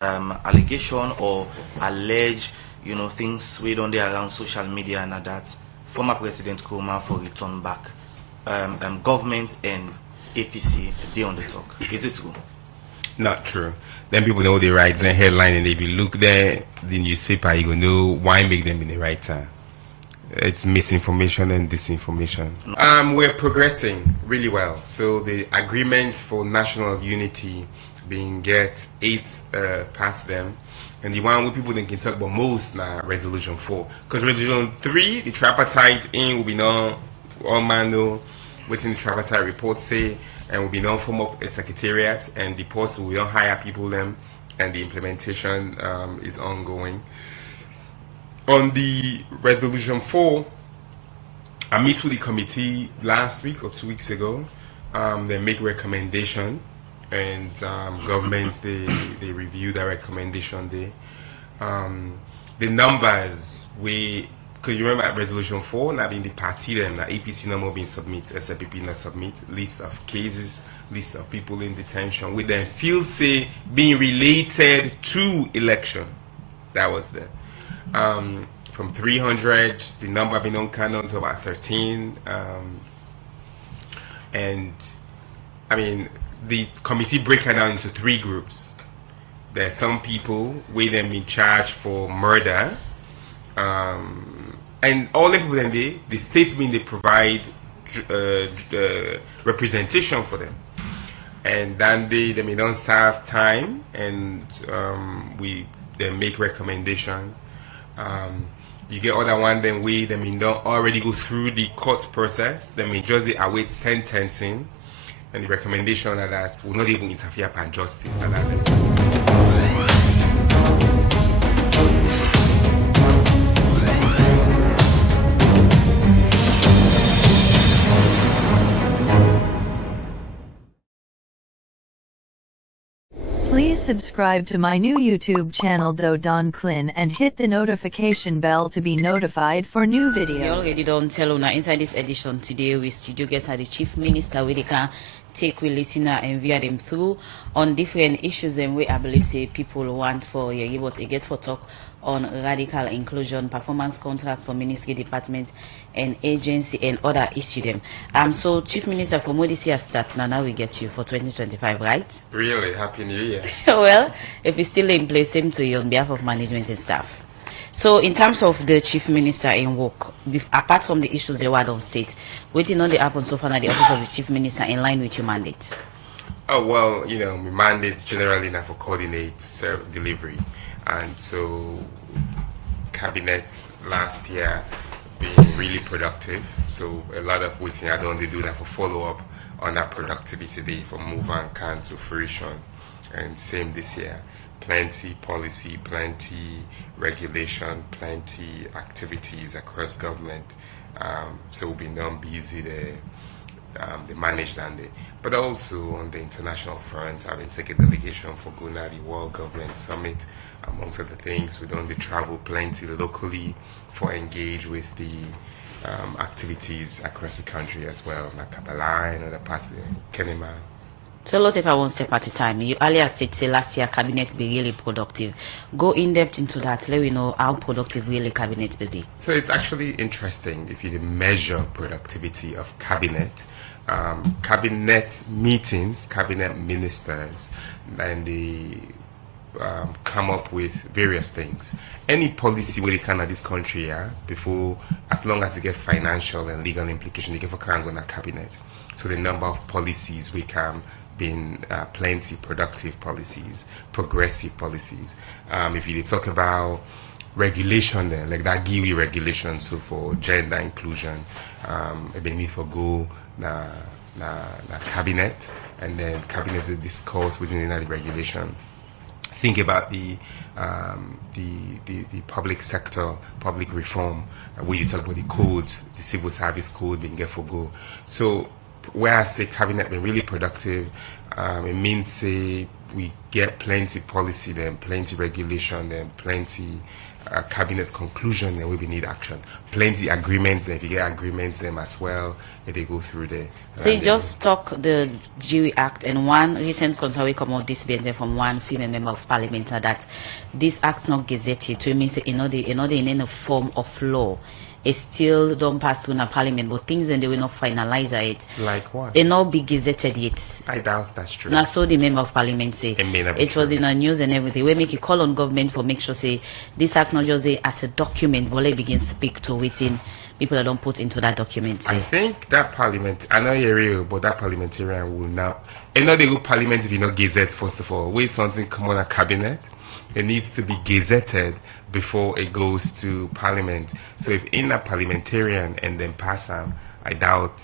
allegation or allege, things we don't there around social media and that former President Kuma for return back. Government and APC, they on the talk. Is it true? Not true. Then people know the rights and headline, and if you look there, the newspaper, you gonna know why make them in the right time. It's misinformation and disinformation. We're progressing really well. So the agreement for national unity being get 8 past them, and the one where people think can talk about most now resolution 4. Because resolution 3, the tripartite in will be known all man know within the tripartite report say, and will be known form up a secretariat, and the post will not hire people them, and the implementation is ongoing. On the resolution 4, I met with the committee last week or 2 weeks ago. They make recommendation, and governments they review that recommendation. The numbers because you remember at resolution 4, now being the party them, that APC no more being submit, SLPP not submit, list of cases, list of people in detention, with them field say being related to election. That was the from 300, the number being on canon to about 13, and I mean the committee break it down into 3 groups. There's some people with them in charge for murder, and all the people in the states mean they provide representation for them, and then they may don't serve time, and they make recommendation. You get other one then they may don't already go through the court process. They may just await sentencing, and the recommendation that will not even interfere upon justice. Please subscribe to my new YouTube channel CLIN and hit the notification bell to be notified for new videos. We already don't tell una inside this edition today we studio guests are the Chief Minister where they can take with listener and via them through on different issues and way I believe say people want for what they get for talk on radical inclusion, performance contract for ministry departments and agency and other issue them. So Chief Minister, from where this year starts now we get you for 2025, right? Really, Happy New Year. Well, if it's still in place, same to you on behalf of management and staff. So in terms of the Chief Minister in work, apart from the issues they were on state, what did not happen so far at the office of the Chief Minister in line with your mandate? Oh, well, my mandate generally now for coordinate delivery. And so cabinet last year being really productive. So a lot of waiting I don't do that for follow-up on that productivity day from move and can to fruition. And same this year. Plenty policy, plenty regulation, plenty activities across government. So we'll be non-busy there. They manage that. But also on the international front, I've been taking delegation for going at the World Government Summit. Amongst other things, we don't travel plenty locally for engage with the activities across the country as well, like Kabbalah and other parts of Kenema. So let's take one step at a time. You earlier stated say last year cabinet be really productive. Go in depth into that. Let me know how productive really cabinet will be. So it's actually interesting if you measure productivity of cabinet. Cabinet meetings, cabinet ministers, and they come up with various things. Any policy where they can at this country, before, as long as they get financial and legal implication, they get for can go in a cabinet. So the number of policies we can been plenty productive policies, progressive policies. If you talk about regulation then, like that GIWI regulation, so for gender inclusion, they need for go na cabinet, and then cabinet is discussed within the regulation. Think about the public sector, public reform, where you talk about the code, the civil service code being get for go. So where I say cabinet been really productive, it means say we get plenty policy then, plenty regulation then, plenty a cabinet conclusion, then we need action. Plenty agreements, if you get agreements them as well, if they go through there. So you just talk the Jury Act, and one recent concern we come out this being from one female member of parliament that this act not gazetted, to mean in any form of law. It still don't pass through the parliament, but things and they will not finalize it. Like what? It not be gazetted yet. I doubt that's true. Now, so the member of parliament say it was in the news and everything. We make a call on government for make sure say this act not just say as a document, but let begin speak to within people that don't put into that document. Say. I think that parliament, I know you're real, but that parliamentarian will now. You know, the parliament if you not gazette first of all. Wait something come on a cabinet. It needs to be gazetted before it goes to parliament. So if in a parliamentarian and then pass them, I doubt.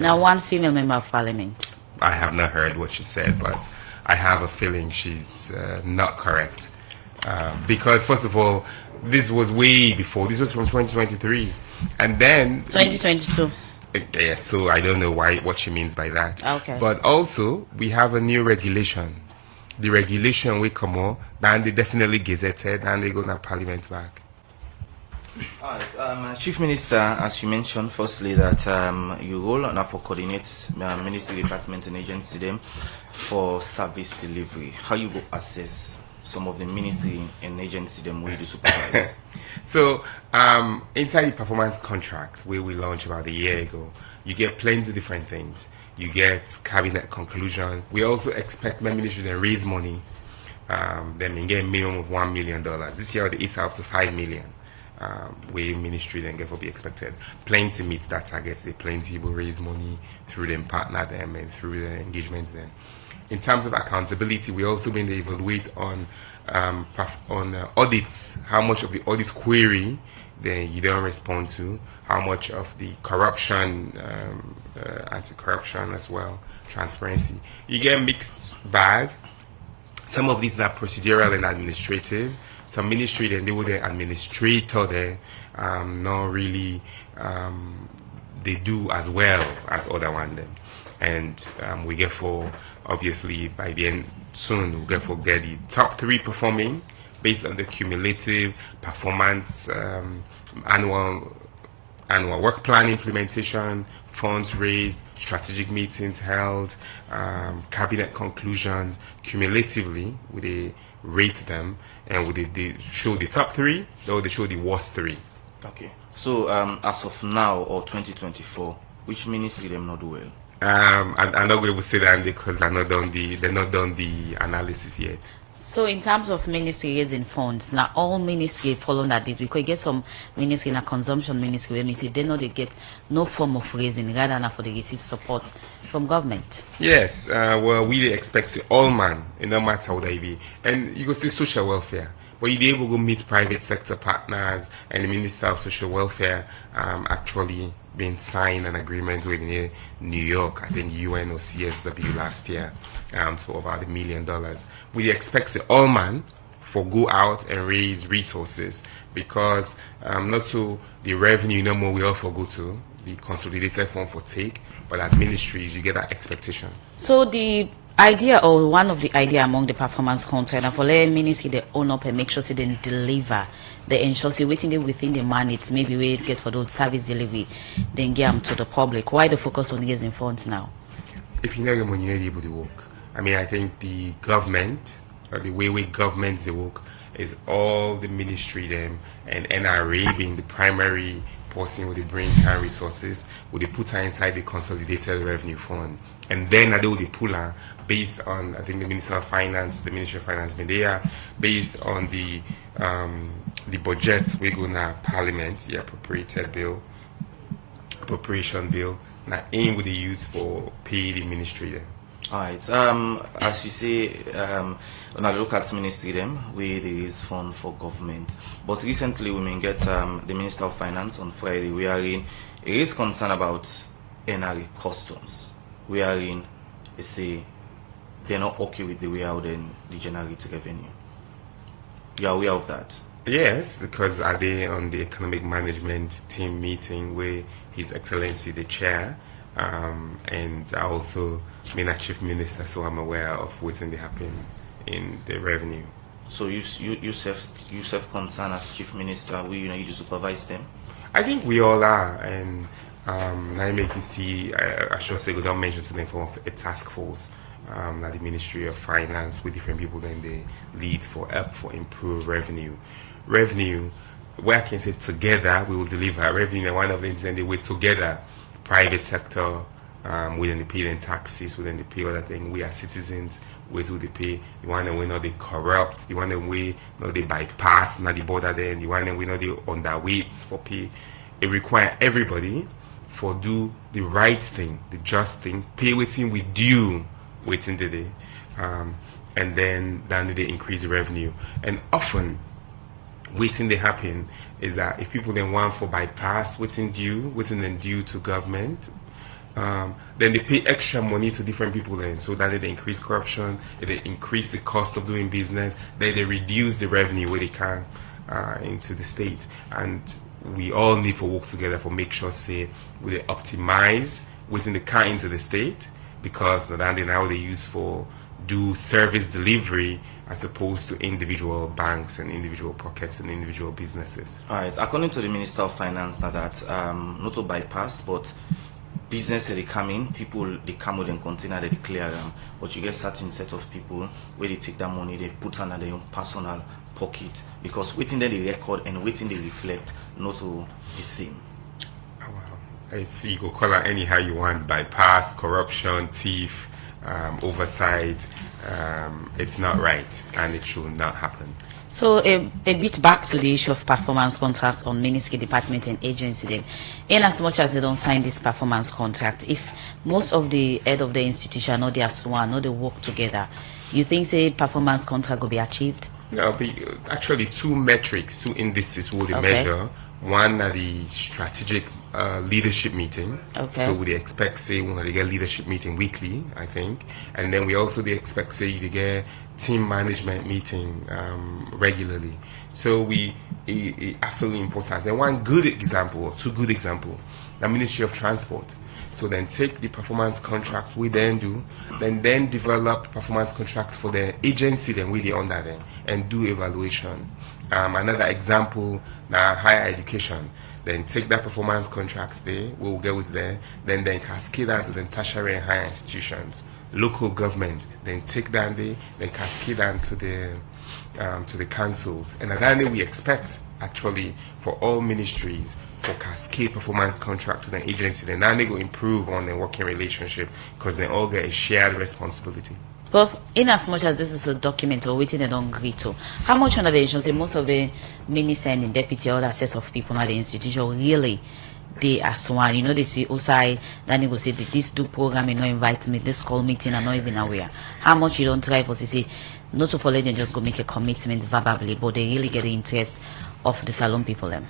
Now, one female member of parliament. I have not heard what she said, but I have a feeling she's not correct. Because first of all, this was way before. This was from 2023, and then 2022. Yeah, so I don't know what she means by that. Okay. But also, we have a new regulation. The regulation will come on, then they definitely gazetted, and they go to parliament back. All right, Chief Minister, as you mentioned, firstly that you roll now for coordinate ministry department and agency them for service delivery. How you go assess some of the ministry and agency them where you supervise? So inside the performance contract where we launched about a year ago, you get plenty of different things. You get cabinet conclusion. We also expect my ministry to raise money. Then get a minimum of $1 million. This year, the EDSA up to $5 million. We ministry then get will be expected. Plenty meet that target. They plenty will raise money through them, partner them, and through the engagement then. In terms of accountability, we also been to evaluate on audits. How much of the audit query then you don't respond to? How much of the corruption, anti-corruption as well, transparency. You get a mixed bag. Some of these are procedural and administrative. Some ministry then they would the administrator there, not really they do as well as other one then. And we get for obviously by the end soon we get for get the top 3 performing based on the cumulative performance annual work plan implementation, funds raised, strategic meetings held, cabinet conclusions. Cumulatively, we rate them and they show the top 3, or they show the worst 3. Okay. So as of now or 2024, which ministry them not do well? I'm not going to say that because they're not done the analysis yet. So in terms of ministry raising funds, now all ministry follow that this because you get some ministry in a consumption ministry where ministry they know they get no form of raising rather than for they receive support from government. Yes, well we expect all man, no matter what they be, and you go see social welfare. But you'd be able to go meet private sector partners, and the Minister of Social Welfare actually been signed an agreement with New York, I think UN or CSW last year, for about $1 million. We expect the all man for go out and raise resources because not to the revenue no more we all for go to the consolidated fund for take, but as ministries you get that expectation. So the idea or one of the idea among the performance contract and for let ministry they own up and make sure they then deliver the ensure say waiting there within the mandates maybe we get for those service delivery then get them to the public. Why the focus on raising funds now? If you know your money, you're able to work. I mean, I think the government or the way governments they work is all the ministry them and NRA being the primary person with the bring kind resources would they put her inside the consolidated revenue fund. And then they would pull her based on, I think, the Minister of Finance, the Ministry of Finance, media, based on the budget we go now Parliament, the appropriation bill. Now, aim would they use for pay the ministry then. All right. As you say, when I look at ministry them, where there is fund for government. But recently, we may get the Minister of Finance on Friday. We are in. It is concern about NRA customs. We are in. They say they're not okay with the way how then they generate revenue. You are aware of that? Yes, because are they on the economic management team meeting where His Excellency the chair. And I also been a chief minister, so I'm aware of what's going to happen in the revenue. So you self concerned as chief minister, you to supervise them? I think we all are, and I make you see, I should say, we don't mention something from a task force at the Ministry of Finance with different people, then they lead for improved revenue. Revenue, where I can say together we will deliver revenue, and one of them is then they work together, private sector, within the pay and taxes, within the pay other thing. We are citizens, ways who they pay. The one that we know they corrupt, the one that we know they bypass, not the border then, the one that we know they underweight for pay. It requires everybody for do the right thing, the just thing, pay waiting with due waiting the day. And then they increase the revenue. And often waiting they happen is that if people then want for bypass waiting then due to government, then they pay extra money to different people then, so that they increase corruption, they increase the cost of doing business, then they reduce the revenue where they can into the state. And we all need to work together for make sure say we optimize within the car into the state, because now they use for do service delivery as opposed to individual banks and individual pockets and individual businesses. All right. According to the Minister of Finance, now that not to bypass, but business they come in, people they come with a container, they clear them, but you get certain set of people where they take that money, they put under their own personal pocket, because waiting there they record and waiting they reflect not to the same. Oh, wow. If you go call it anyhow you want, bypass, corruption, thief, oversight, it's not right and it should not happen. So a bit back to the issue of performance contract on ministry, department and agency then. In as much as they don't sign this performance contract, if most of the head of the institution know they are sworn, know they work together, you think say performance contract will be achieved? No, actually two metrics, two indices will they measure. One are the strategic leadership meeting. Okay. So we expect say they get leadership meeting weekly, I think, and then we also they expect say they get team management meeting regularly. So it absolutely important. And one good example, or two good example, the Ministry of Transport. So then take the performance contract we then do, then develop performance contract for the agency then we under them and do evaluation. Another example, now higher education. Then take that performance contract there, we'll get with there, then cascade down to the tertiary and higher institutions. Local government, then take that there, then cascade down to the councils. And then we expect actually for all ministries for cascade performance contract to the agency, then now they go improve on the working relationship because they all get a shared responsibility. But in as much as this is a document or waiting and on agree to, how much under the agency, most of the minister and the deputy, all that set of people at the institution really they are sworn, they see outside, then they go say this do program and not invite me, this call meeting and not even aware. How much you don't try for say not to follow them just go make a commitment verbally, but they really get the interest of the salon people them.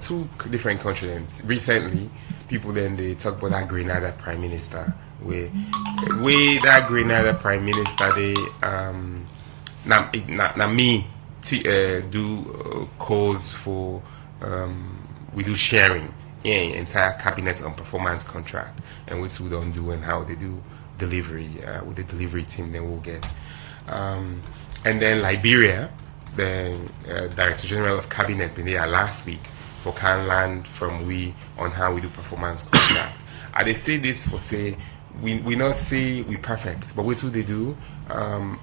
Two different continents. Recently, people then they talk about that Grenada Prime Minister. Where that Grenada Prime Minister they do calls for we do sharing entire cabinet on performance contract and which we don't do and how they do delivery with the delivery team then we'll get and then Liberia, the Director General of Cabinet been there last week for can land from we on how we do performance contract. They say this for say we not say we perfect, but what do they do?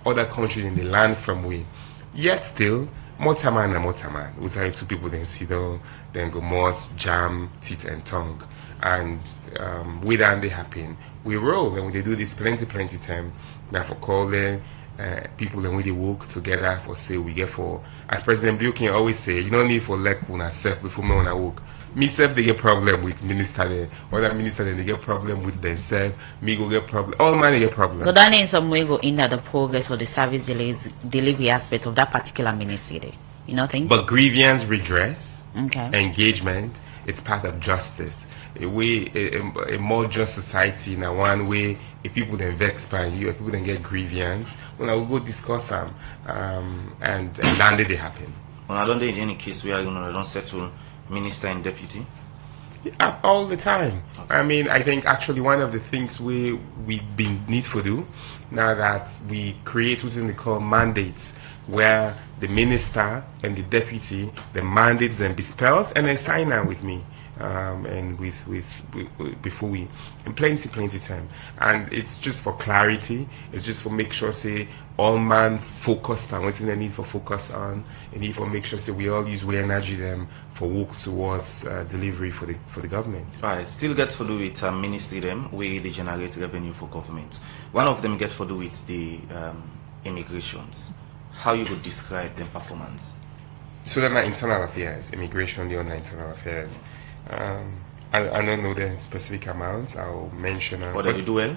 Other countries in the land from we. Yet still, Motaman and Motaman. We say two people then sit down, then go Moss, jam, teeth and tongue. And we then they happen. We roll and we do this plenty time. Now for call them people then we they work together for say we get for as President Buchanan always say, you don't need for let una self before me wanna work. Me self they get problem with minister there. Other minister then they get problem with themselves. Me go get problem. All man they get problem. But that in some way go in the progress or the service delivery aspect of that particular ministry there. You know think? But grievance redress, okay. Engagement, it's part of justice. A more just society in a one way if people then vex by you, if people then get grievance, when I will go discuss them and then they happen. Well, I don't think in any case we are don't settle minister and deputy. Yeah, all the time. I mean, I think actually one of the things we need to do now that we create what we call mandates, where the minister and the deputy, the mandates then be spelled and then sign out with me. And before we in plenty time, and it's just for clarity. It's just for make sure say all man focused on what they need for focus on, and need for make sure say we all use we energy them for work towards delivery for the government. Right, still get to do with ministry them where they generate revenue for government. One of them get to do with the immigrations. How you would describe them performance? So they're not internal affairs, immigration, they're not internal affairs. I don't know the specific amounts. I'll mention. What do they do well?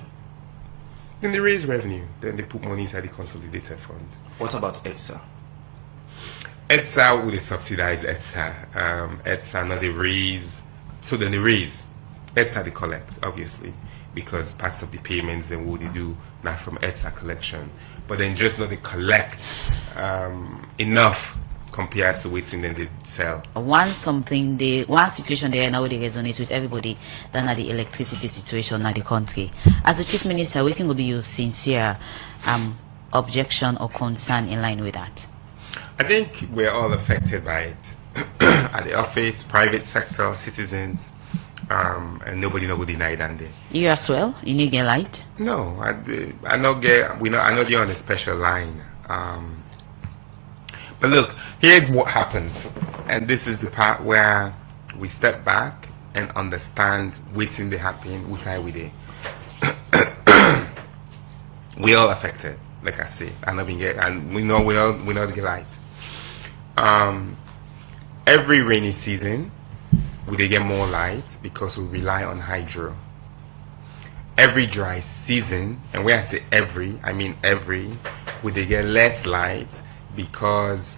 Then they raise revenue. Then they put money inside the consolidated fund. What about EDSA? EDSA would subsidize EDSA. EDSA now they raise. So then they raise. EDSA they collect, obviously, because parts of the payments then what they do not from EDSA collection, but then just not they collect enough compared to waiting then they sell. One situation there now they resonate with everybody than the electricity situation in the country. As the Chief Minister, what will be your sincere objection or concern in line with that? I think we're all affected by it. At the office, private sector, citizens, and nobody will deny that day. You as well? You need get light? No, I not get. I know you're on a special line. But look, here's what happens, and this is the part where we step back and understand what's in the happening, who's high with it. We all affected, like I say, and we know we not get light. Every rainy season, we get more light because we rely on hydro. Every dry season, and when I say every, I mean every, we get less light because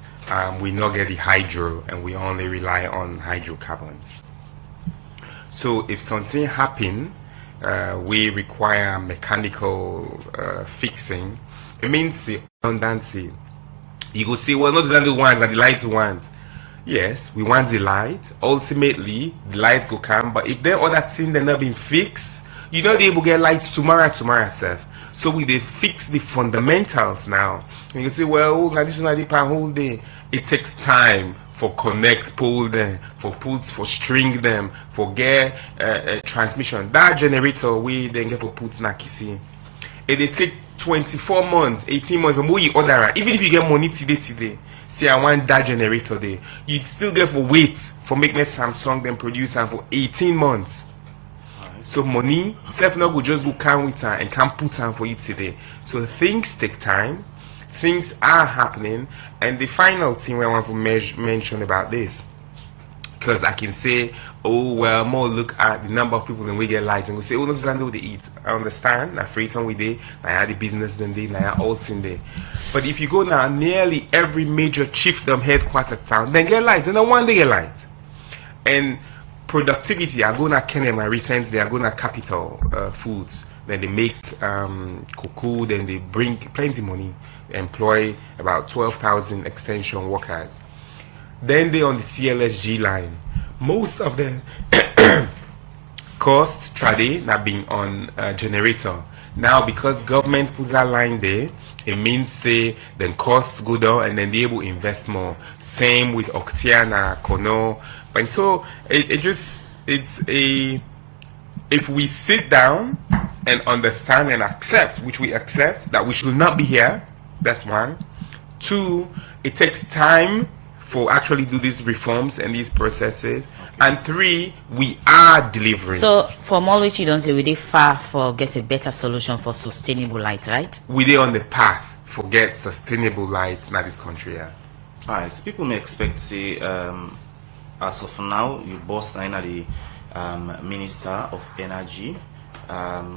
we not get the hydro and we only rely on hydrocarbons. So if something happen, we require mechanical fixing. It means the redundancy. You go say, well, not the ones that the lights want. Yes, we want the light. Ultimately, the lights go come. But if there other things that not been fixed, you not able to get light tomorrow self. So we they fix the fundamentals now. And you say, well, this is not the whole day. It takes time for connect pull them, for puts for string them, for get transmission. That generator we then get for puts na kissing. It they take 24 months, 18 months from where you order. Even if you get money today, say I want that generator there, you'd still get for wait for make me Samsung then produce and for 18 months. So money, self not go just go count with her and can't put on for you today. So things take time, things are happening, and the final thing I want to mention about this, because I can say, oh well, more look at the number of people and we get lights and we say, oh, no, this is what they eat. I understand. Now free time we day, I had the business then day, I had all in there. But if you go now, nearly every major chiefdom headquarter town, then get lights, and then one day get light. And productivity, I go to Kenya recently, I go to Capital Foods, then they make cocoa, then they bring plenty money, employ about 12,000 extension workers. Then they on the CLSG line. Most of them cost trade not being on generator. Now because government puts that line there, it means say then costs go down and then they able to invest more. Same with Octiana, Kono. And so it's if we sit down and understand and accept, which we accept, that we should not be here, that's one. Two, it takes time for actually do these reforms and these processes. And three, we are delivering. So from all which you don't say, we did far for get a better solution for sustainable light, right? We are on the path for get sustainable light in this country. Yeah. All right. People may expect say as of now you boss in the Minister of Energy.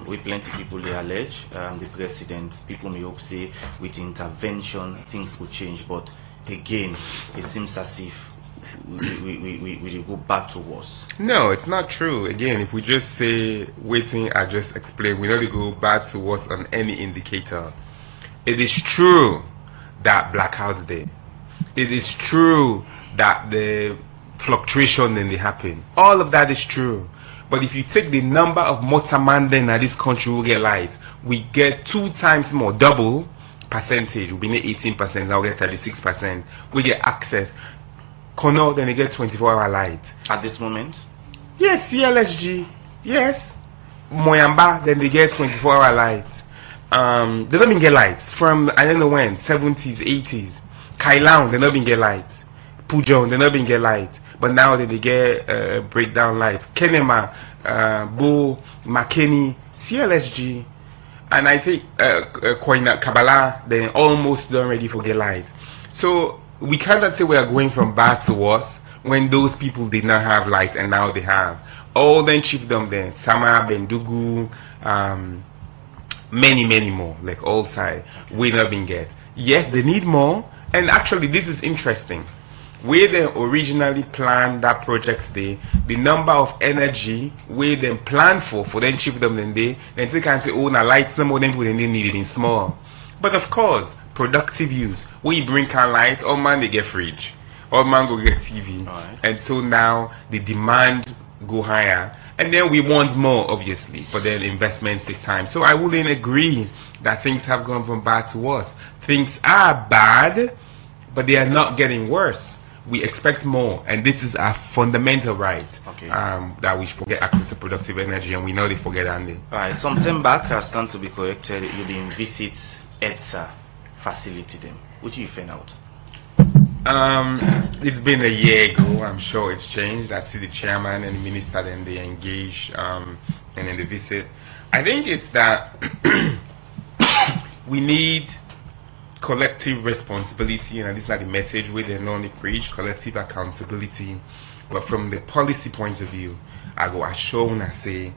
With plenty people they allege the president. People may hope say with intervention things will change, but again it seems as if we go back to worse. No, it's not true. Again, if we just say waiting, I just explained, we don't go back to worse on any indicator. It is true that blackouts there. It is true that the fluctuation then they happen. All of that is true. But if you take the number of motamanden that this country will get light, we get 2 times more, double percentage. We'll be near 18%, now we get 36%. We get access. Kono, then they get 24-hour light. At this moment? Yes, CLSG. Yes. Moyamba, then they get 24-hour light. They don't even get lights from, I don't know when, 70s, 80s. Kailaun, they don't even get lights. Pujon, they don't even get light. But now they get breakdown lights. Kenema, Bo, Makeni, CLSG. And I think Koina Kabbalah, they almost done ready for get light. So we cannot say we are going from bad to worse when those people did not have lights and now they have. All then chiefdom then, Sama, Bendugu, many more, like all side, we not been get. Yes, they need more. And actually, this is interesting. Where they originally planned that project day, the number of energy where they planned for them chiefdom then they can say, oh, now lights, some of them people they need it in small. But of course, productive use. When you bring can light, all man they get fridge, all man go get TV, right. And so now the demand go higher, and then we want more, obviously, but then investments take time. So I wouldn't agree that things have gone from bad to worse. Things are bad, but they are not getting worse. We expect more, and this is a fundamental right, okay. That we forget access to productive energy, and we know they forget Andy. All right, some time back, I stand to be corrected, you didn't visit EDSA facility them. What do you find out? It's been a year ago. I'm sure it's changed. I see the chairman and the minister, then they engage, and then they visit. I think it's that we need collective responsibility, and these are the message we they normally preach, collective accountability. But from the policy point of view, I go as shown, I say,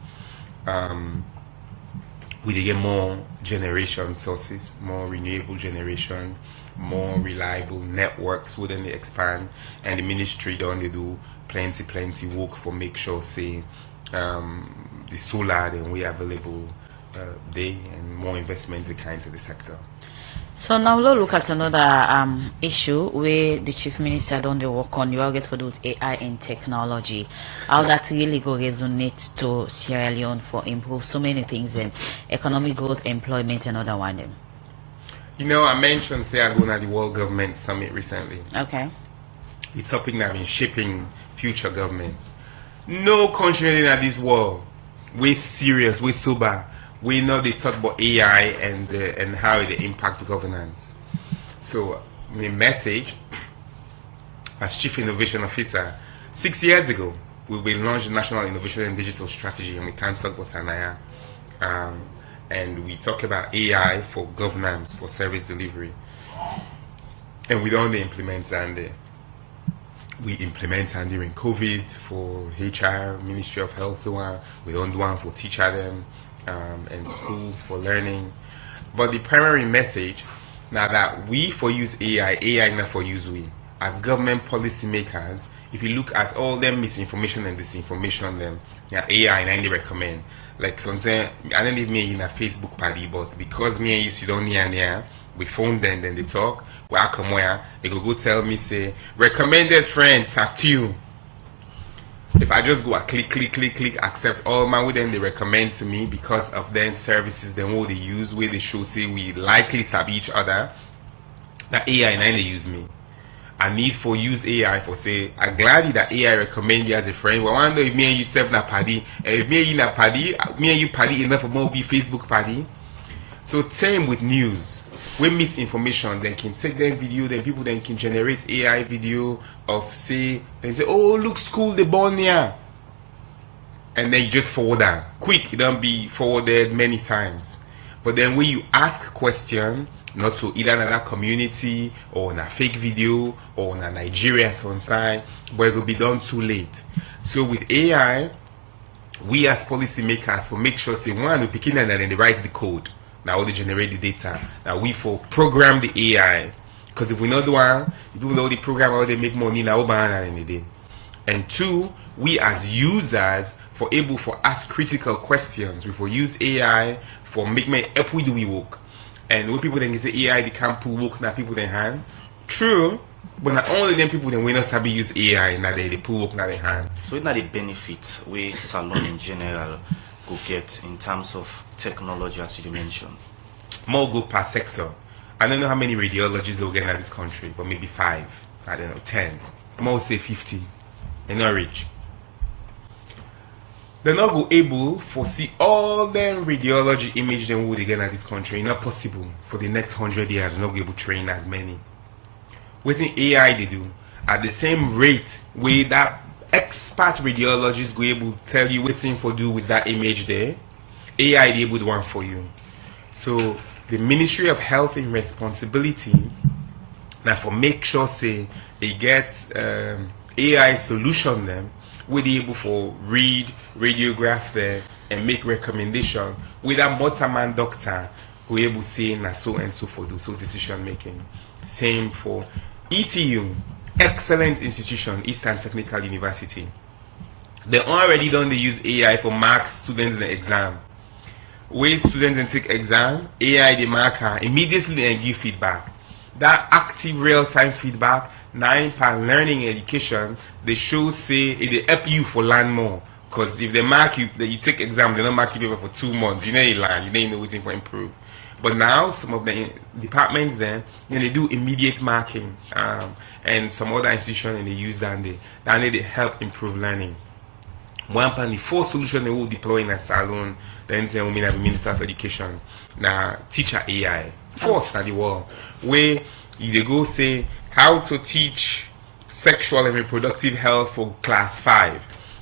we get more generation sources, more renewable generation, more reliable networks within the expand, and the ministry don't they do plenty work for make sure say the solar then we available day and more investments the kinds of the sector. So now we'll look at another issue where the chief minister don't work on. You all get to do with AI and technology. How that really go resonate to Sierra Leone for improve so many things, economic growth, employment, and other one. You know, I mentioned say I go to the World Government Summit recently. Okay. The topic that have been shaping future governments. No country in this world, we're serious, we're sober. We know they talk about AI and how it impacts governance. So, my message as Chief Innovation Officer, 6 years ago, we launched the National Innovation and Digital Strategy, and we can't talk about Sanaya. And we talk about AI for governance, for service delivery. And we don't implement that. We implement that during COVID for HR, Ministry of Health, we don't do one for teacher them. And schools for learning. But the primary message now that we for use AI not for use we. As government policy makers, if you look at all them misinformation and disinformation them, yeah, AI and I recommend. Like something I don't leave me in a Facebook party, but because me and you sit down near, we phone them, then they talk, where I come where they go tell me say, recommended friends talk to you. If I just go click, accept all my way, then they recommend to me because of their services, then what they use, where they show say we likely sabi each other. That AI and they use me. I need for use AI for say, I'm glad that AI recommend you as a friend. But I wonder if me and you serve na party, and if me and you na party, me and you party enough for more be Facebook party. So same with news. When misinformation, then can take that video, then people then can generate AI video of say, and say, oh look, school they born here. And then you just forward that. Quick, it don't be forwarded many times. But then when you ask question, not to either another community or on a fake video or on a Nigeria side, but it will be done too late. So with AI, we as policymakers will make sure say one, we pick in and then they write the code. Now they generate the data. Now we for program the AI. Because if we know the one, people know the program how they make money now in the day. And two, we as users for able for ask critical questions. We for use AI for make my help we do we work. And when people then say AI they can't pull work now people then hand. True, But not only them people then we not sabi use AI now they pull up now their hand. So it's not the benefit we salon in general could get in terms of technology as you mentioned. More go per sector. I don't know how many radiologists they'll get in this country, but maybe 5, I don't know, 10. More say 50. They're not rich. They're not go able to see all them radiology image them would get in this country. It's not possible for the next 100 years. They're not be able to train as many. Within AI they do at the same rate where that expert radiologist go able to tell you what thing for do with that image there. AI they able to one for you. So the Ministry of Health and Responsibility now for make sure say they get AI solution them will be able for read radiograph there and make recommendation with a multi-man doctor who able to say na so and so for do so decision making. Same for ETU, excellent institution, Eastern Technical University. They already done they use AI for mark students in the exam. When students then take exam, AI the marker immediately and give feedback. That active real-time feedback, 9 per learning education, they show say it help you for learn more. Because if they mark you, that you take exam, they don't mark you for 2 months. You know you learn, you don't know waiting for improve. But now some of the departments then they do immediate marking, and some other institutions and they use that they help improve learning. One of the 4 solutions they will deploy in a salon, then say we have Minister of Education. Now teacher AI. First at the world. Where they go say how to teach sexual and reproductive health for class 5.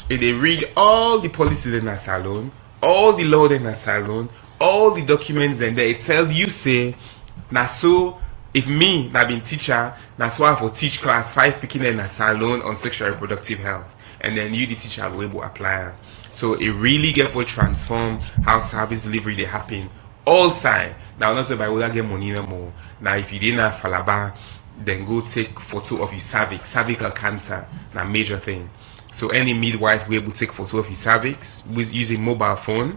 If they read all the policies in a salon, all the law in a salon, all the documents then they tell you say na so if me na been teacher that's why I for teach class 5 picking in a salon on sexual and reproductive health, and then you the teacher will able apply. So it really get for transform how service delivery they happen all side. Now not say by will I get money no more. Now if you didn't have falaba, then go take photo of your cervical cancer, na major thing. So any midwife will able to take photo of your cervix with using mobile phone.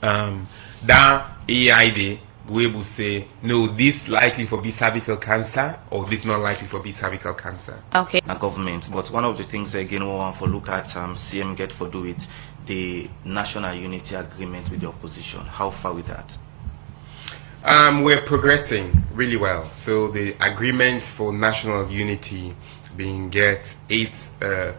That AI they will able to say no, this likely for be cervical cancer or this not likely for be cervical cancer. Okay. A government, but one of the things again we want to look at CM get for do it the national unity agreement with the opposition. How far with that? We're progressing really well. So the agreement for national unity being get 8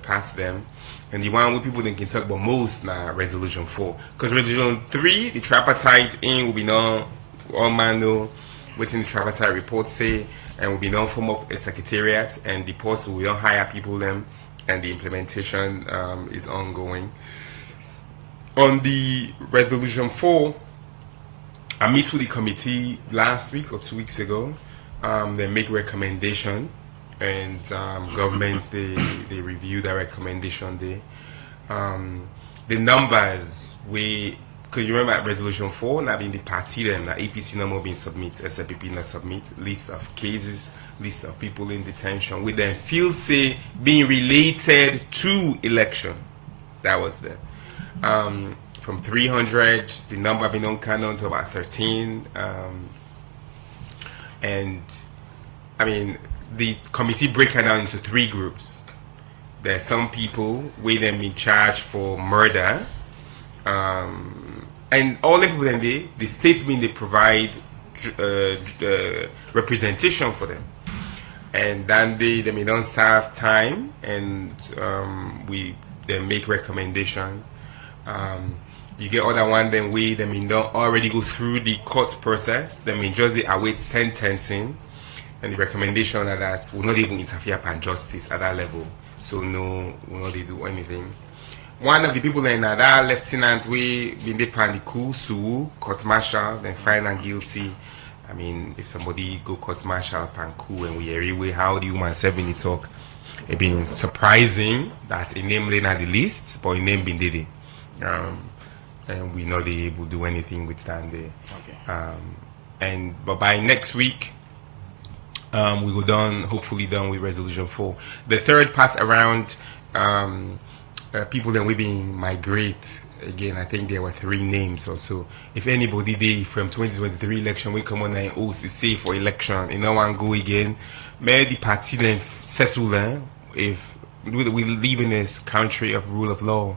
past them. And the one where people then can talk about most now resolution 4. Because resolution 3, the tripartite in will be known all man know within the tripartite report say, and will be known form up a secretariat, and the post will not hire people them, and the implementation is ongoing. On the resolution 4, I met with the committee last week or 2 weeks ago. They make recommendation, and governments they review that recommendation. The numbers because you remember at resolution 4, now being the party then the APC number being submit, SLPP not submit, list of cases, list of people in detention with them field say being related to election. That was the from 300 the number being on canon to about 13, and I mean the committee break it down into 3 groups. There's some people with them in charge for murder, and all the people then the states mean they provide representation for them, and then they may don't serve time, and we then make recommendation. You get other one then we they may don't already go through the court process. They may just await sentencing, and the recommendation are that will not even interfere upon justice at that level. So no, will not do anything. One of the people in that lieutenant we been they plan the coup, sue, court martial, then find and guilty. I mean, if somebody go court martial upon coup and we hear how the human 70 talk, it been surprising that a name lay not the list, but a name been did it. And we not able to do anything with that there. Okay. But by next week, we go done, hopefully done with resolution 4. The third part around people that we being migrate again, I think there were 3 names or so. If anybody they from 2023 election we come on and say for election, you know, one go again, may the party then settle them. If we live in this country of rule of law,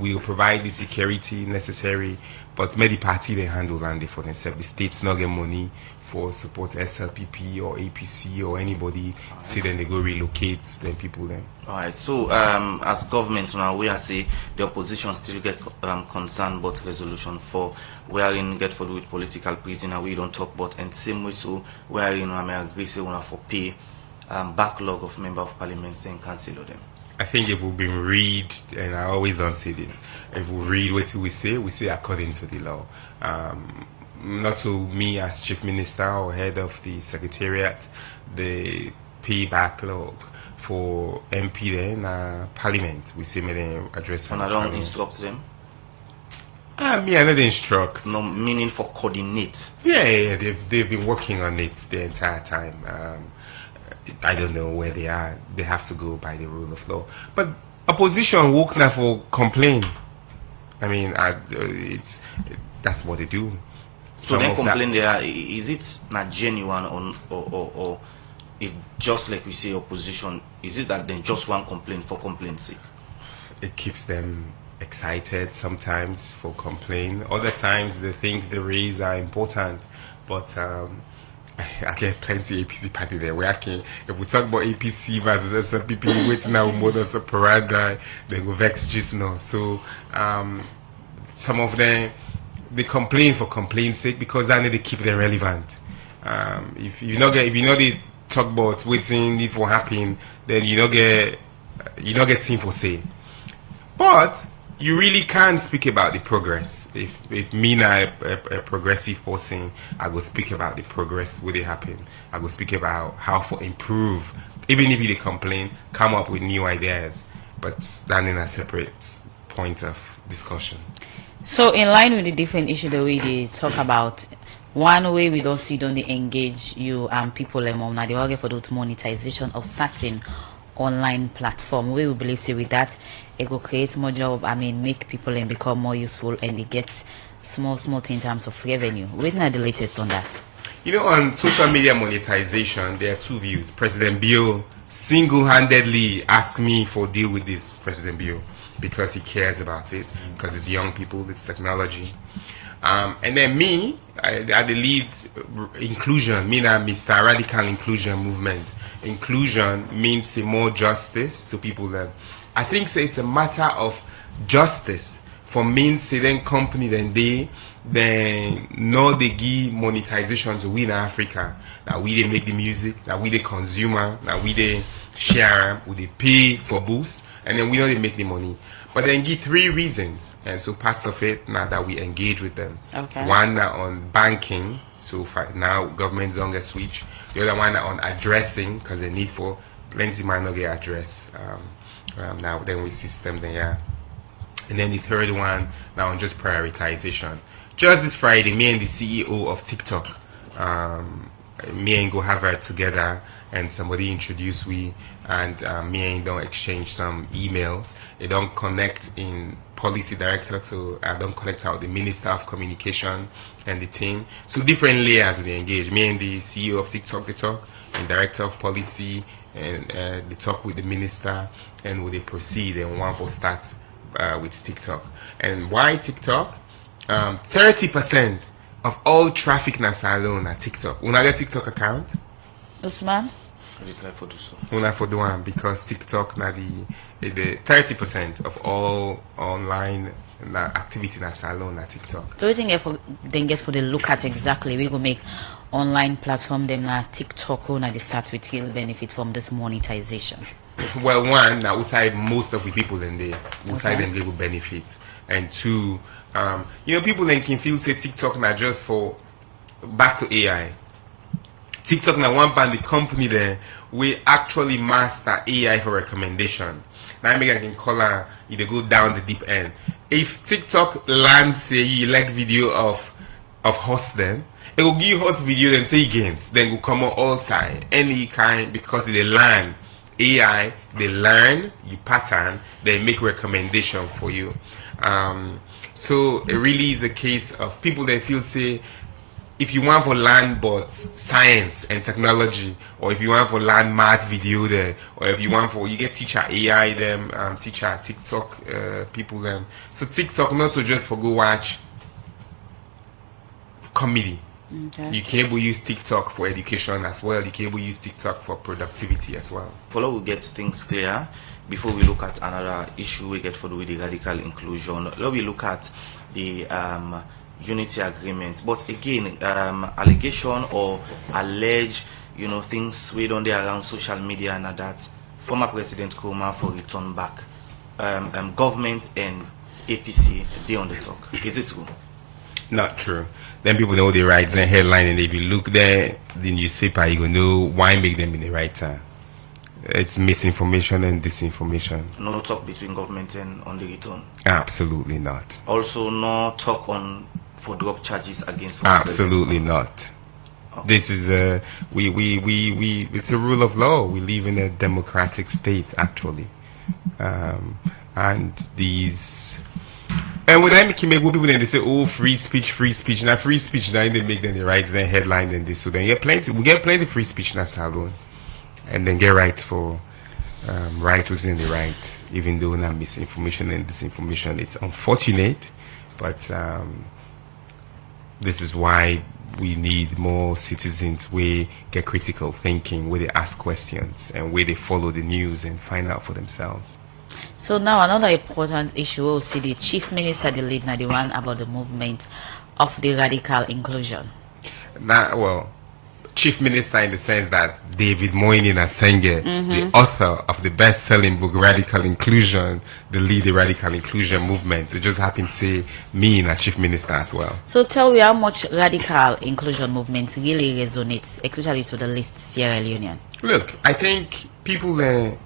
we will provide the security necessary, but may the party they handle land for themselves. The states not get money for support SLPP or APC or anybody. See then they go relocate then people then. All right. So as government now we are say the opposition still get concerned about resolution 4 wherein get for do with political prisoner we don't talk about, and same way so wherein I may agree say we for pay backlog of member of parliament and cancel them. I think if we've been read, and I always don't say this, if we read what we say according to the law. Not to me as chief minister or head of the secretariat, the pay backlog for MP then parliament. We say may they address. And I don't instruct them. Me, I don't instruct. No meaning for coordinate. Yeah, they've been working on it the entire time. I don't know where they are. They have to go by the rule of law. But opposition woke now for complain. I mean, that's what they do. So then complain there, is it not genuine or it just like we say opposition, is it that then just one complaint for complaint's sake? It keeps them excited sometimes for complaint. Other times the things they raise are important. But I get plenty APC party there where I can, if we talk about APC versus SLPP, waiting now modus operandi, they go vex just now. So some of them they complain for complaint's sake because I need to keep them relevant. If you know they talk about waiting need for happen, then you don't get thing for say. But you really can't speak about the progress. If me now a progressive person, I go speak about the progress will it happen. I go speak about how to improve. Even if they complain, come up with new ideas. But that in a separate point of discussion. So in line with the different issues that we talk about, one way we don't see don't engage you and people now they argue for the monetization of certain online platform. We will believe say with that it will create more job, make people and become more useful and they get small thing in terms of revenue. We're not the latest on that. You know, on social media monetization, there are 2 views. President Bill single-handedly asked me for deal with this, President Bill, because he cares about it, because it's young people, it's technology. And then me, I the lead inclusion, me and Mr. Radical Inclusion Movement. Inclusion means more justice to people that I think say it's a matter of justice for means say then company then know they give monetization to we in Africa, that we they make the music, that we the consumer, that we they share, we they pay for boost, and then we know they make the money. But then give 3 reasons, and so parts of it now that we engage with them. Okay. One on banking, so now government's don't get switch. The other one on addressing, because the need for plenty might not get addressed. Now then we system then yeah. And then the third one now on just prioritization. Just this Friday, me and the CEO of TikTok, me and go have it together, and somebody introduced we, and me and don't exchange some emails. They don't connect in policy director to don't connect out the minister of communication and the team. So different layers when they engage. Me and the CEO of TikTok, they talk, and director of policy, and they talk with the minister, and they proceed and one for start with TikTok. And why TikTok? 30% of all traffic na salon na TikTok. Una get TikTok account? Usman? For do so. Una for the one because TikTok na the 30% of all online activity na salon na TikTok. So we think then get for the look at exactly we go make online platform them na TikTok or na the start with will benefit from this monetization. Well, one now outside most of the people in there, outside them they will benefit, and 2, people then can feel say TikTok not just for back to AI. TikTok now one band the company there we actually master AI for recommendation. Now I can call her either go down the deep end. If TikTok lands say you like video of horse then it will give you horse video then say games then go come on all side any kind because they land. AI, they learn, you pattern, they make recommendation for you. So it really is a case of people that feel say, if you want for learn but science and technology, or if you want for learn math video there, or if you want for, you get teacher AI them, teacher TikTok people them. So TikTok not so just for go watch comedy. Okay. You can able use TikTok for education as well. You can able use TikTok for productivity as well. Follow we get things clear before we look at another issue we get for the radical inclusion. Let we look at the unity agreement. But again, allegation or allege, things we don't there around social media and that former President Kuma for return back. Government and APC they on the talk. Is it true? Not true. Then people know the rights and headline, and if you look there, the newspaper, you go know why make them in the right time. It's misinformation and disinformation. No talk between government and on the return. Absolutely not. Also, no talk on for drop charges against. Absolutely not. Okay. This is we it's a rule of law. We live in a democratic state, actually, and these. And when I make people then they say, oh, free speech. Now free speech, now they make them the rights, then headline and this. So then we get plenty of free speech now alone. And then get right for right within the right, even though now misinformation and disinformation. It's unfortunate, but this is why we need more citizens where get critical thinking, where they ask questions and where they follow the news and find out for themselves. So now another important issue we'll see the Chief Minister the lead now the one about the movement of the radical inclusion. Now, well, Chief Minister in the sense that David Moynihan Asenge, the author of the best-selling book Radical Inclusion, the lead the radical inclusion movement. It just happened to say me and a Chief Minister as well. So tell me how much radical inclusion movement really resonates, especially to the least Sierra Leonean. Look, I think people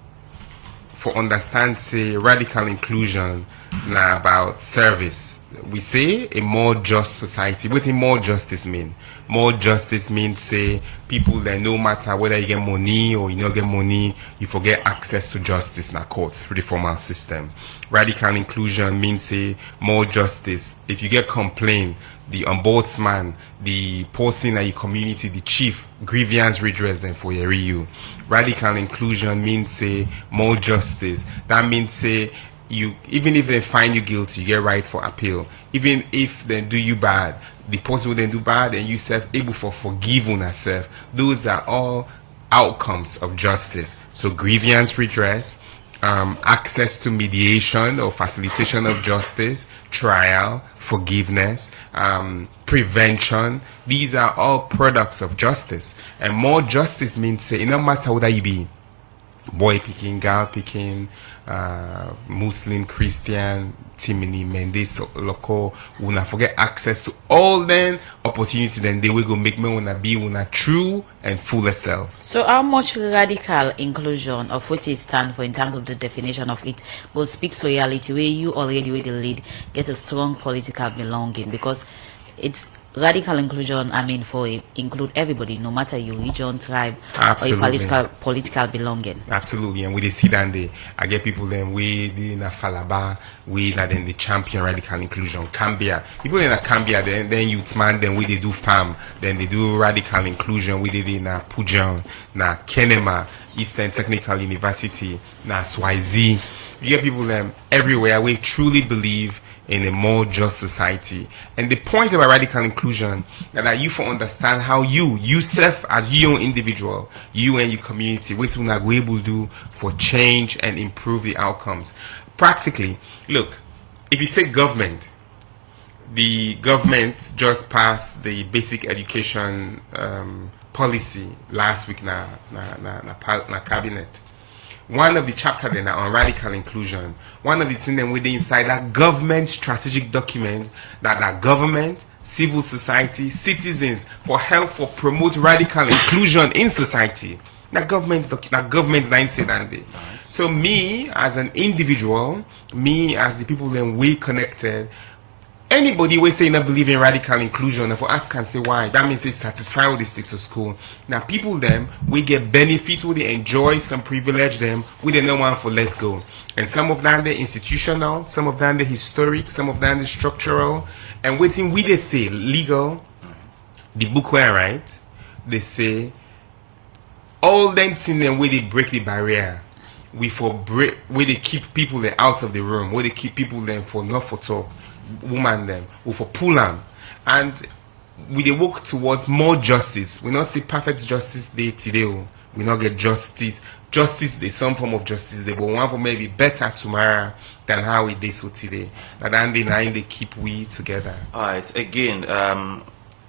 for understand say radical inclusion now about service. We say a more just society. What does more justice mean? More justice means say people that no matter whether you get money or you don't get money, you forget access to justice in a court through the formal system. Radical inclusion means say more justice. If you get complaint, the ombudsman, the person in your community, the chief, grievance redress them for your you. Radical inclusion means say more justice. That means say you, even if they find you guilty, you get right for appeal. Even if they do you bad, the person who then do bad and you self able for forgive on yourself. Those are all outcomes of justice. So grievance redress, access to mediation or facilitation of justice, trial, forgiveness, prevention. These are all products of justice. And more justice means say, it no matter whether you be boy picking, girl picking, Muslim, Christian, Timini, Mendes, local, una forget access to all them opportunities, then they will go make me wanna be una true and fuller selves. So how much radical inclusion of what it stands for in terms of the definition of it will speak to reality where you already with the lead get a strong political belonging, because it's radical inclusion, I mean, for include everybody, no matter your religion, tribe, Absolutely. or your political belonging. Absolutely, and we they see that I get people then we in a Falaba, we that then the champion radical inclusion. Cambia, people in a Cambia, then youth man, then we they do farm, then they do radical inclusion. We did in a Pujan, na Kenema, Eastern Technical University, na Swazi. You get people them everywhere. We truly believe in a more just society. And the point about radical inclusion is that you for understand how yourself as your own individual, you and your community, what you are able to do for change and improve the outcomes. Practically, look, if you take government, the government just passed the basic education policy last week na cabinet. One of the chapters then on radical inclusion, one of the things then within inside that government strategic document that government, civil society, citizens for help for promote radical inclusion in society. That government then say that day. So me as an individual, me as the people then we connected, Anybody will say not believe in radical inclusion, if I ask and say why, that means they satisfy with the stakes of school. Now people them, we get benefits, we they enjoy some privilege them, we they no one for let's go. And some of them they're institutional, some of them they're historic, some of them they're structural. And waiting we they say legal, the book where I write, they say all them things them where they break the barrier. We for break where they keep people there out of the room, where they keep people there for not for talk. Woman them or for pull them, and we they work towards more justice. We not see perfect justice day today. We not get justice. Justice there's some form of justice there, but one for maybe better tomorrow than how we did so today. And then they keep we together. All right. Again,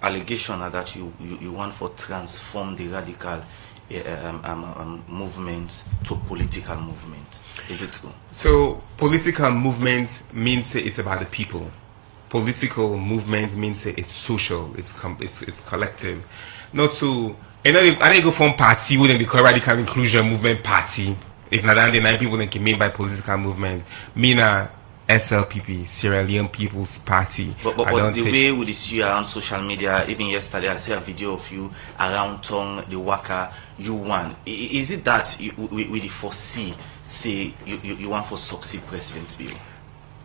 allegation are that you want for transform the radical movement to political movement. Is it true? So political movement means it's about the people. Political movement means it's social. It's collective. Not to I didn't go from party wouldn't be called radical inclusion movement party. If not the 9 people that can made by political movement. Mina SLPP, Sierra Leone People's Party. But the way we see you around social media, even yesterday I saw a video of you around town, the Waka, you won. Is it that we foresee, say, you want for succeed President Bill?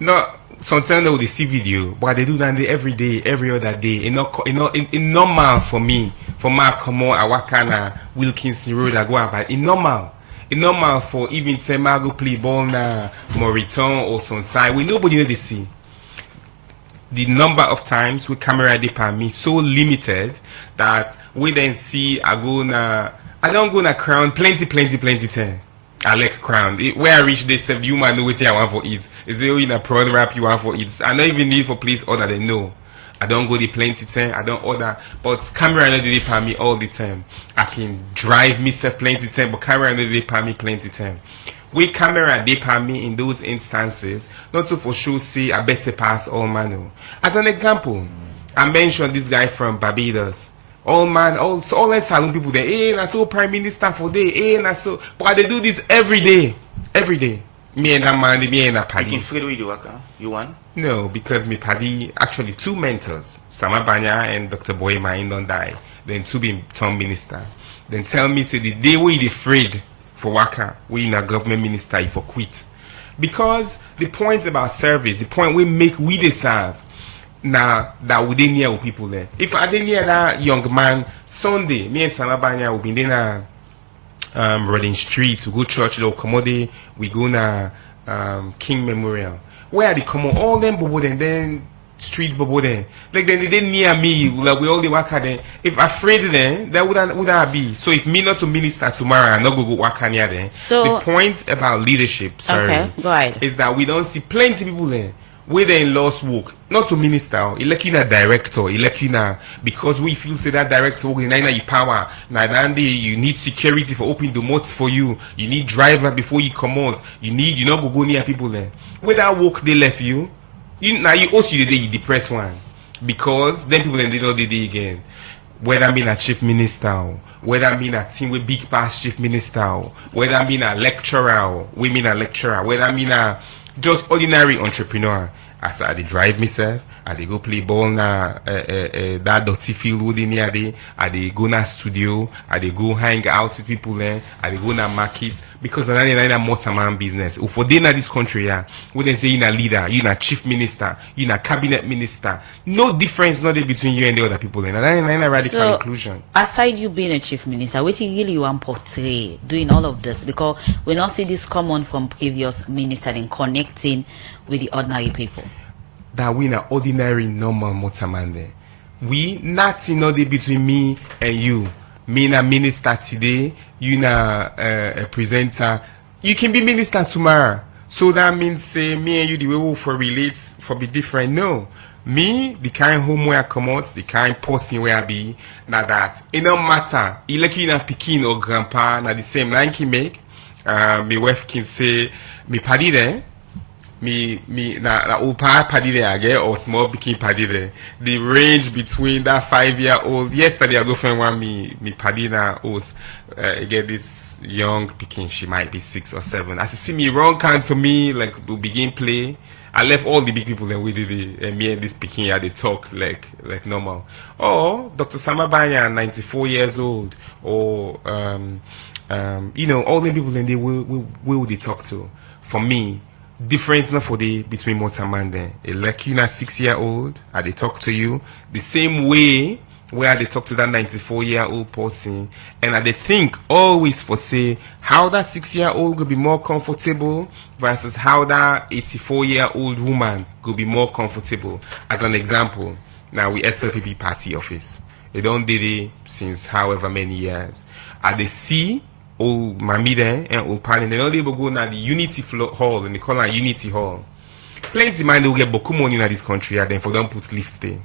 No, sometimes they will see video, but they do that every day, every other day. It's normal for me, for my come on, Awakana, Wilkinson Road, I go about. It's normal. It's normal for even Temago play ball na Moriton or some side. We nobody know they see. The number of times with camera dip on me so limited that we then see I don't go na crown plenty time. I like crown. Where I reach this you might know what I want for it. Is it in a prawn wrap you want for it? I don't even need for place order they know. I don't go the plenty time, I don't order, but camera no dey pay me all the time. I can drive myself plenty time, but camera no dey pay me plenty time. With camera they pay me in those instances, not to for sure say I better pass all man. As an example, I mentioned this guy from Barbados. All that salon people there, hey, na so prime minister for day, hey, na so, but they do this every day. Me and that man, me and that party. You can free with the Waka? You won? No, because me party actually 2 mentors, Sama Banya and Dr. Boyma don't die. Then 2 become minister. Then tell me say the day we afraid for Waka, we in a government minister if for quit. Because the point about service, the point we make we deserve. Now that we didn't hear people there. If I didn't hear that young man Sunday, me and Sama Banya will be in Rolling Street to go church, little commodity, we go na King Memorial. Where they come on, all them bobo then streets bobo then. Like then they didn't near me, like we all the waka then. If afraid then, that would be. So if me not to minister tomorrow, I not go waka near then. So the point about leadership, okay, go ahead. Is that we don't see plenty people there. Where they in lost work, not to minister, elect you a director, elect you na because we feel say that director work in your power. Now then you need security for opening the mouth for you. You need driver before you come out. You not go near people there. Where that work they left you also the day you depress one. Because then people then they don't do it again. Whether I mean a chief minister, whether I mean a team with big past chief minister, whether I mean a lecturer, we mean a lecturer, whether I mean a just ordinary entrepreneur. As I drive myself, I go play ball na that dirty field within near there. I go na studio, I go hang out with people there, I go na markets because I'm a multi-man business. For day na this country, yeah, we then say you're a leader, you're a chief minister, you're a cabinet minister. No difference not there between you and the other people there. And that's a radical inclusion. Aside you being a chief minister, what you really want to portray doing all of this? Because we not see this common from previous ministers in connecting with the ordinary people. That we na ordinary normal motorman there. We nothing not there between me and you. Me na minister today, you na a presenter. You can be minister tomorrow. So that means say me and you the way we for relate for be different. No. Me, the kind home where I come out, the kind person where I be, na that. It don't matter. You like you na Pekin or grandpa, na the same line can make. My wife can say, me paddy there. na old party there again or small picking party there. The range between that 5-year-old. Yesterday, I go friend one me party na was get this young picking. She might be 6 or 7. As you see me wrong kind to me, like we begin play. I left all the big people and we did it, and me and this picking they talk like normal. Or Dr. Samabanya, 94 years old, or you know, all the people and they will they talk to. For me, difference not for the between Motamande. Like you, 6-year-old, they talk to you the same way where they talk to that 94-year-old person, and they think always for say how that 6-year-old could be more comfortable versus how that 84-year-old woman could be more comfortable. As an example, now we SLPP party office. They don't did it since however many years. At the C, old Mamide and old Palin, they don't even go now the Unity Hall, and they call it Unity Hall. Plenty man will get boku money in this country, and then for them put lift there.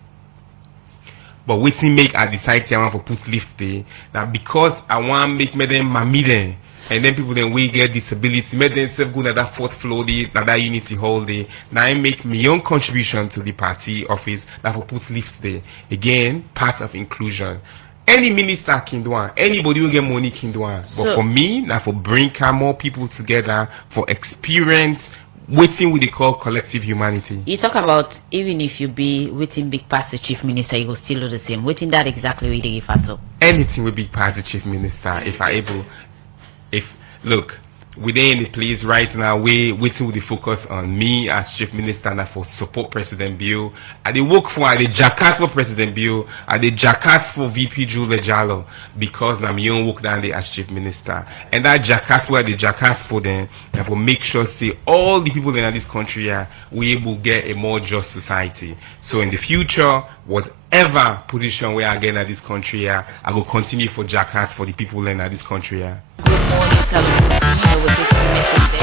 But waiting make I decide say I want to put lift there. Now because I want make them mamide, and then people then we get disability, make themselves go to that 4th floor there, that Unity Hall there. Now I make my own contribution to the party office that will put lift there. Again, part of inclusion. Any minister can do it. Anybody will get money can do it. But for me, now for bring more people together, for experience, waiting what they call collective humanity. You talk about even if you be waiting big past the chief minister, you will still do the same. Waiting that exactly where they give at all. Anything will be past the chief minister if I able. If look, we in the place right now, we waiting with the focus on me as chief minister and for support President Bill. I they work for the jackass for President Bill, I they jackass for VP Julia Jallo because I'm young work down there as chief minister. And that jackass where the jackass for them and for make sure say all the people in this country are we able get a more just society. So in the future, whatever position we are getting at this country, I will continue for jackass for the people in this country. Good morning, Salud. I will take the message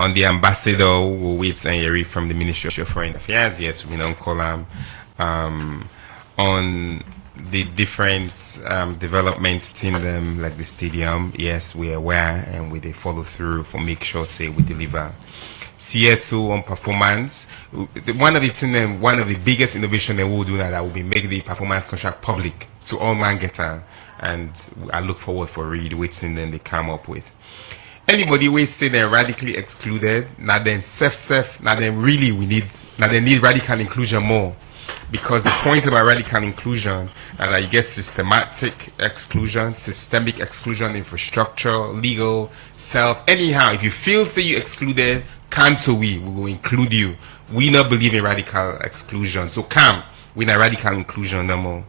on the ambassador who waits and Yeri from the Ministry of Foreign Affairs. Yes, we don't call him on the different developments in them, like the stadium. Yes, we are aware, and we follow through for make sure say we deliver. CSO on performance. One of the biggest innovation that we'll do now that will be make the performance contract public to all man getter, and I look forward for read waiting then they come up with. Anybody who say they're radically excluded, now then now then really they need radical inclusion more. Because the point about radical inclusion is that you get systematic exclusion, systemic exclusion, infrastructure, legal, self. Anyhow, if you feel say you excluded, come to we will include you. We not believe in radical exclusion. So come, we not radical inclusion no more.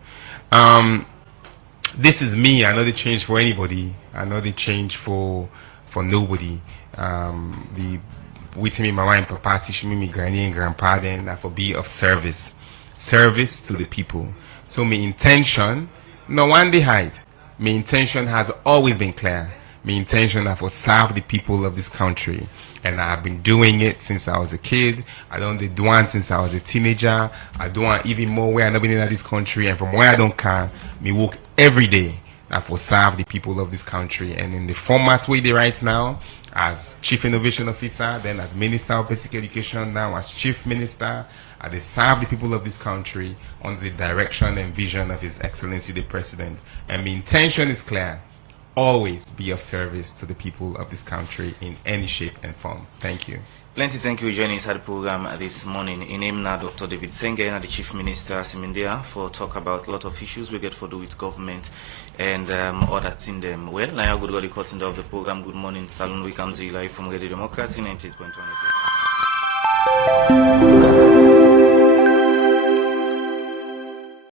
This is me. I know the change for anybody. I know the change for nobody. The waiting me mama and papa teaching me granny and grandpa then that for be of service to the people. So my intention, no one day hide. My intention has always been clear. My intention is to serve the people of this country, and I have been doing it since I was a kid. I don't do one since I was a teenager. I do one even more where I've been in this country, and from where I don't care, me work every day for serve the people of this country. And in the format where they right now, as Chief Innovation Officer, then as Minister of Basic Education, now as Chief Minister, they serve the people of this country under the direction and vision of His Excellency the President. And my intention is clear: always be of service to the people of this country in any shape and form. Thank you. Plenty thank you for joining inside the program this morning. In name now Dr. David Senge and the Chief Minister Simindia for talk about a lot of issues we get for do with government and other in them. Well, now good got the cut of the program. Good morning, Salon. We come to you live from Radio Democracy 98.1 FM.